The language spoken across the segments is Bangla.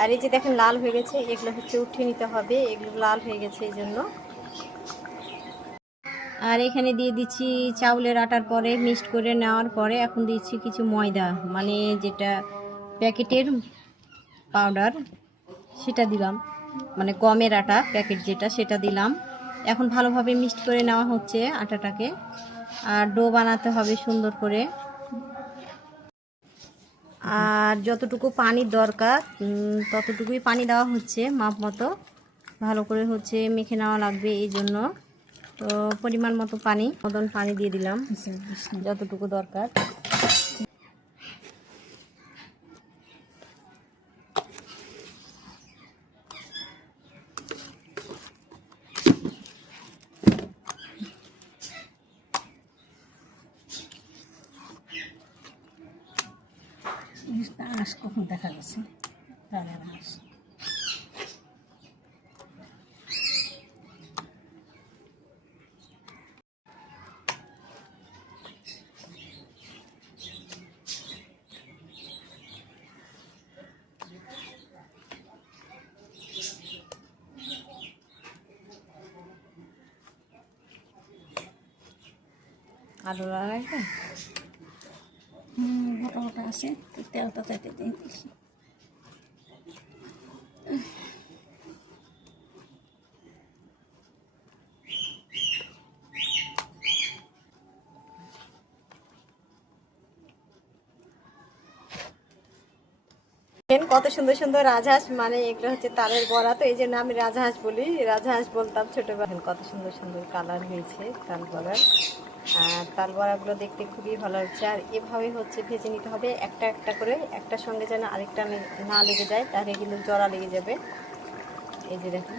আর এই যে দেখেন লাল হয়ে গেছে, এগুলো হচ্ছে উঠিয়ে নিতে হবে, এগুলো লাল হয়ে গেছে এই জন্য। আর এখানে দিয়ে দিচ্ছি চাউলের আটার পরে, মিক্সড করে নেওয়ার পরে এখন দিচ্ছি কিছু ময়দা মানে যেটা প্যাকেটের পাউডার, সেটা দিলাম। মানে গমের আটা প্যাকেট যেটা, সেটা দিলাম। এখন ভালোভাবে মিক্সড করে নেওয়া হচ্ছে আটাটাকে। আর ডো বানাতে হবে সুন্দর করে। আর যতটুকু পানির দরকার ততটুকুই পানি দেওয়া হচ্ছে মাপ মতো। ভালো করে হচ্ছে মেখে নেওয়া লাগবে এই জন্য। তো পরিমাণ মতো পানি মতন পানি দিয়ে দিলাম যতটুকু দরকার। জিনিসটা আঁশ কখন দেখা গেছে? তাদের আঁশ। আলু হুম আছে তেলটা দিয়ে দিচ্ছি কত সুন্দর সুন্দর রাজহাঁস মানে এগুলো হচ্ছে তালের বড়া, তো এই জন্য আমি রাজহাঁস বলি। রাজহাঁস বলতাম ছোটবেলায়। কত সুন্দর সুন্দর কালার হয়েছে তাল আর তাল বড়াগুলো দেখতে খুবই ভালো লাগছে। আর এভাবে হচ্ছে ভেজে নিতে হবে একটা একটা করে, একটার সঙ্গে যেন আরেকটা না লেগে যায়, তাহলে কিন্তু জড়া লেগে যাবে। এই যে দেখুন।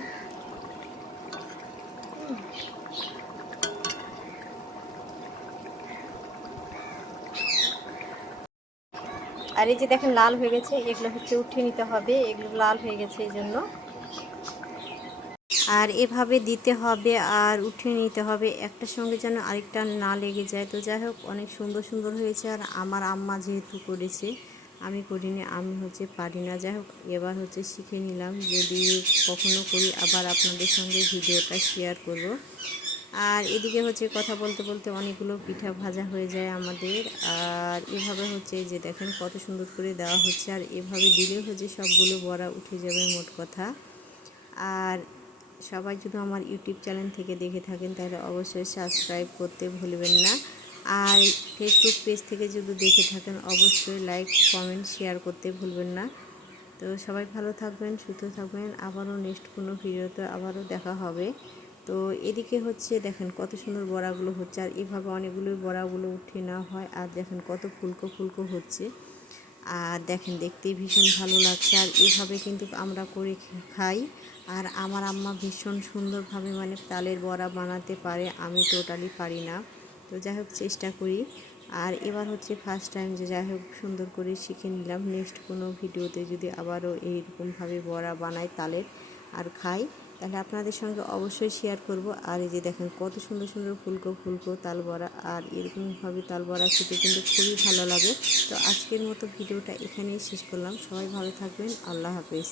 আর এই যে দেখেন, লাল হয়ে গেছে, এগুলো হচ্ছে উঠিয়ে নিতে হবে, এগুলো লাল হয়ে গেছে এই জন্য। আর এভাবে দিতে হবে আর উঠিয়ে নিতে হবে। একটার সঙ্গে যেন আরেকটা না লেগে যায়। তো যাই হোক, অনেক সুন্দর সুন্দর হয়েছে আর আমার আম্মা যেহেতু করেছে, আমি করিনি, আমি হচ্ছে পারি না। যাই হোক, এবার হচ্ছে শিখে নিলাম। যদি কখনো করি, আবার আপনাদের সঙ্গে ভিডিওটা শেয়ার করব। আর এদিকে হচ্ছে কথা বলতে বলতে অনেকগুলো পিঠা ভাজা হয়ে যায় আমাদের। আর এভাবে হচ্ছে যে দেখেন কত সুন্দর করে দেওয়া হচ্ছে। আর এভাবে দিলে হচ্ছে সবগুলো বড়া উঠে যাবে মোট কথা। আর সবাই যদি আমার ইউটিউব চ্যানেল থেকে দেখে থাকেন, তাহলে অবশ্যই সাবস্ক্রাইব করতে ভুলবেন না। আর ফেসবুক পেজ থেকে যদি দেখে থাকেন, অবশ্যই লাইক কমেন্ট শেয়ার করতে ভুলবেন না। তো সবাই ভালো থাকবেন, সুস্থ থাকবেন। আবারও নেক্সট কোনো ভিডিওতে আবারও দেখা হবে। তো এদিকে হচ্ছে, দেখেন কত সুন্দর বড়াগুলো হচ্ছে। আর এভাবে অনেকগুলো বড়াগুলো উঠে নেওয়া হয়। আর দেখেন কত ফুলকো ফুলকো হচ্ছে। আর দেখেন দেখতে ভীষণ ভালো লাগছে। আর এভাবে কিন্তু আমরা করে খাই। আর আমার আম্মা ভীষণ সুন্দরভাবে মানে তালের বড়া বানাতে পারে, আমি টোটালি পারি না। তো যাই হোক চেষ্টা করি। আর এবার হচ্ছে ফার্স্ট টাইম যে যাই হোক সুন্দর করে শিখে নিলাম। নেক্সট কোনো ভিডিওতে যদি আবারও এইরকমভাবে বড়া বানাই তালের আর খাই তাহলে আপনাদের সঙ্গে অবশ্যই শেয়ার করব। আর এই যে দেখেন কত সুন্দর সুন্দর ফুলকো ফুলকো তাল বড়া আর এরকমভাবে তাল বড়া খেতে কিন্তু খুবই ভালো লাগে। তো আজকের মতো ভিডিওটা এখানেই শেষ করলাম। সবাই ভালো থাকবেন। আল্লাহ হাফেজ।